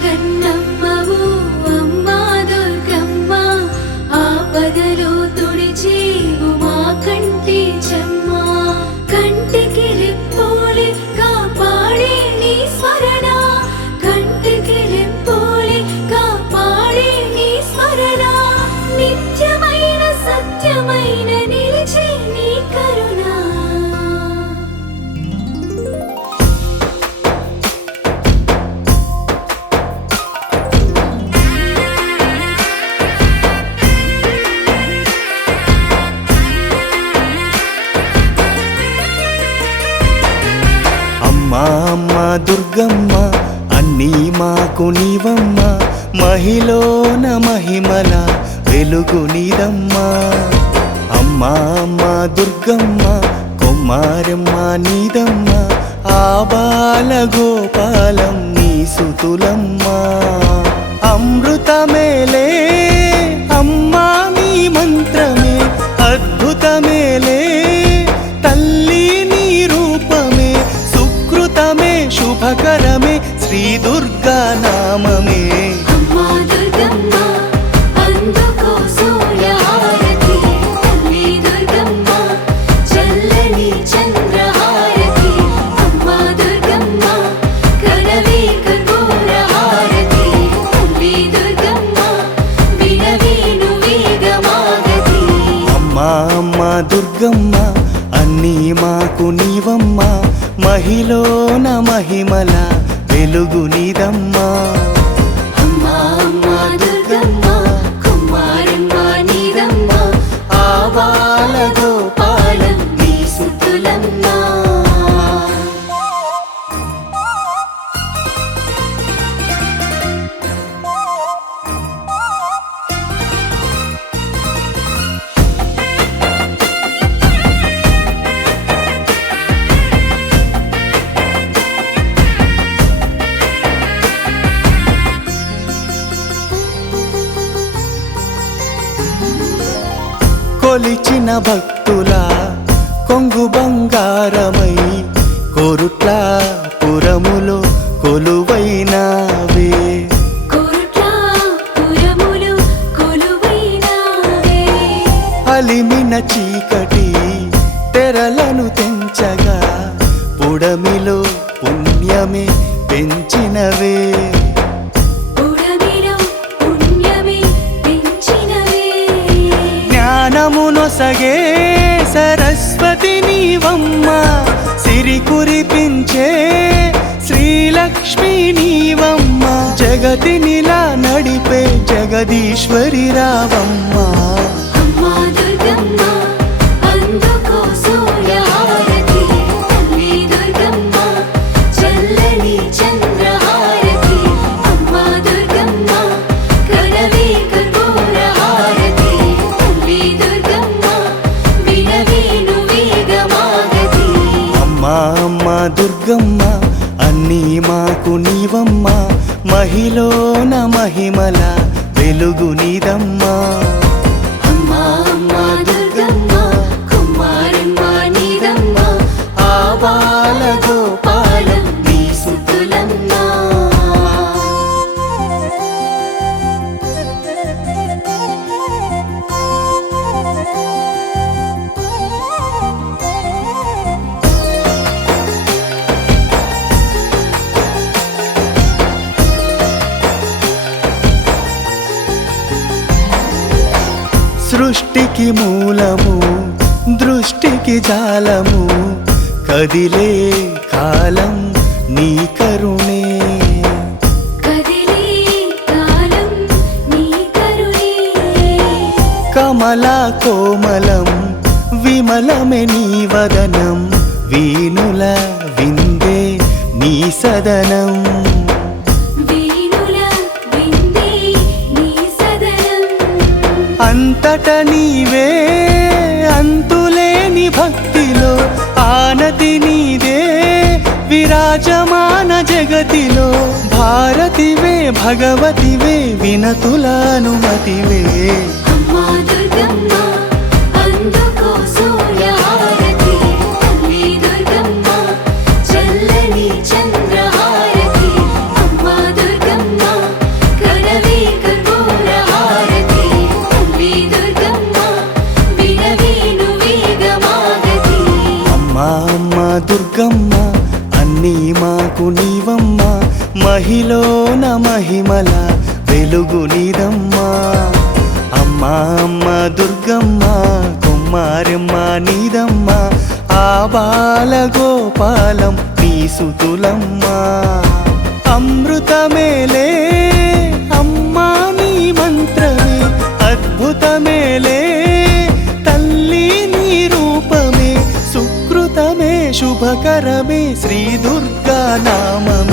జగన్నమ్మవు అమ్మా దుర్గమ్మ ఆపదలో తుడిచేవు మా కంటి చెమ్మ కంటికి రెప్పోలి కాపాడే నీ స్మరణ కంటికి రెప్పోలి కాపాడే నీ స్మరణ నిత్యమైన సత్యమైన నిలిచే నీ కరుణ అమ్మా అమ్మా దుర్గమ్మ అన్నీ మాకు నీవమ్మ మహిలోన మహిమల వెలుగు నీదమ్మా అమ్మా అమ్మా దుర్గమ్మ కుమారమ్మ నీదమ్మ ఆబాల గోపాలం నీ సుతులమ్మా అమృతమేలే అమ్మా నీ మంత్రమే అద్భుతమేలే తల్లి నీ రూపమే సుకృతమే శుభకరమే శ్రీ దుర్గా నామమే అమ్మా దుర్గమ్మ అందుకో సూర్యహారతి తల్లి దుర్గమ్మ చల్లని చంద్రహారతి అమ్మా దుర్గమ్మ కనవే కర్పూరహారతి తల్లి దుర్గమ్మ వినవేను వేగమాగతి అమ్మా అమ్మా దుర్గమ్మ అన్నీ మాకు నీవమ్మ మహిలోన మహిమల వెలుగు నీదమ్మా అమ్మా అమ్మా దుర్గమ్మ కుమారమ్మ నీదమ్మ ఆబాల గోపాలం నీ సుతులమ్మా కొలిచిన భక్తుల కొంగు బంగారమై కోరుట్ల పురములో కొలువైనావే కోరుట్ల పురములో కొలువైనావే అలిమిన చీకటి తెరలను తెంచగా పుడమిలో పుణ్యమే పెంచినవే పుడమిలో పుణ్యమే పెంచినవే జ్ఞానమునొసగే సరస్వతి నీవమ్మ సిరి కురిపించే శ్రీలక్ష్మి నీవమ్మ జగతినిలా నడిపే జగదీశ్వరి రావమ్మ అమ్మా దుర్గమ్మ అందుకో సూర్యహారతి తల్లి దుర్గమ్మ చల్లని చంద్రహారతి అమ్మా దుర్గమ్మ కనవే కర్పూరహారతి తల్లి దుర్గమ్మ వినవేను వేగమాగతి అమ్మా అమ్మా దుర్గమ్మ అన్నీ మాకు నీవమ్మ మహిలోన మహిమల వెలుగు నీదమ్మా అమ్మా అమ్మా దుర్గమ్మ కుమారమ్మ నీదమ్మ ఆబాల గోపాలం నీ సుతులమ్మా సృష్టికి మూలము దృష్టికి జాలము కదిలే కాలం నీ కరుణే కదిలే కాలం నీ కరుణే కమలా కోమలం విమలమే నీ వదనం వీణుల విందే నీ సదనం వీణుల విందే నీ సదనం అంతట నీవే అంతులేని భక్తిలో ఆనతి నీదే విరాజమాన జగతిలో భారతివే భగవతివే వినతులానుమతివే అమ్మా దుర్గమ్మ అందుకో సూర్యహారతి తల్లి దుర్గమ్మ చల్లని చంద్రహారతి అమ్మా దుర్గమ్మ మహిమల వెలుగు నీదమ్మా అమ్మా అమ్మ దుర్గమ్మ కుమారమ్మ నీదమ్మ ఆ బాల గోపాలం నీ సుతులమ్మా అమృతమేలే అమ్మా నీ మంత్రమే అద్భుతమేలే తల్లి నీ రూపమే సుకృతమే శుభకరమే శ్రీ దుర్గా నామమే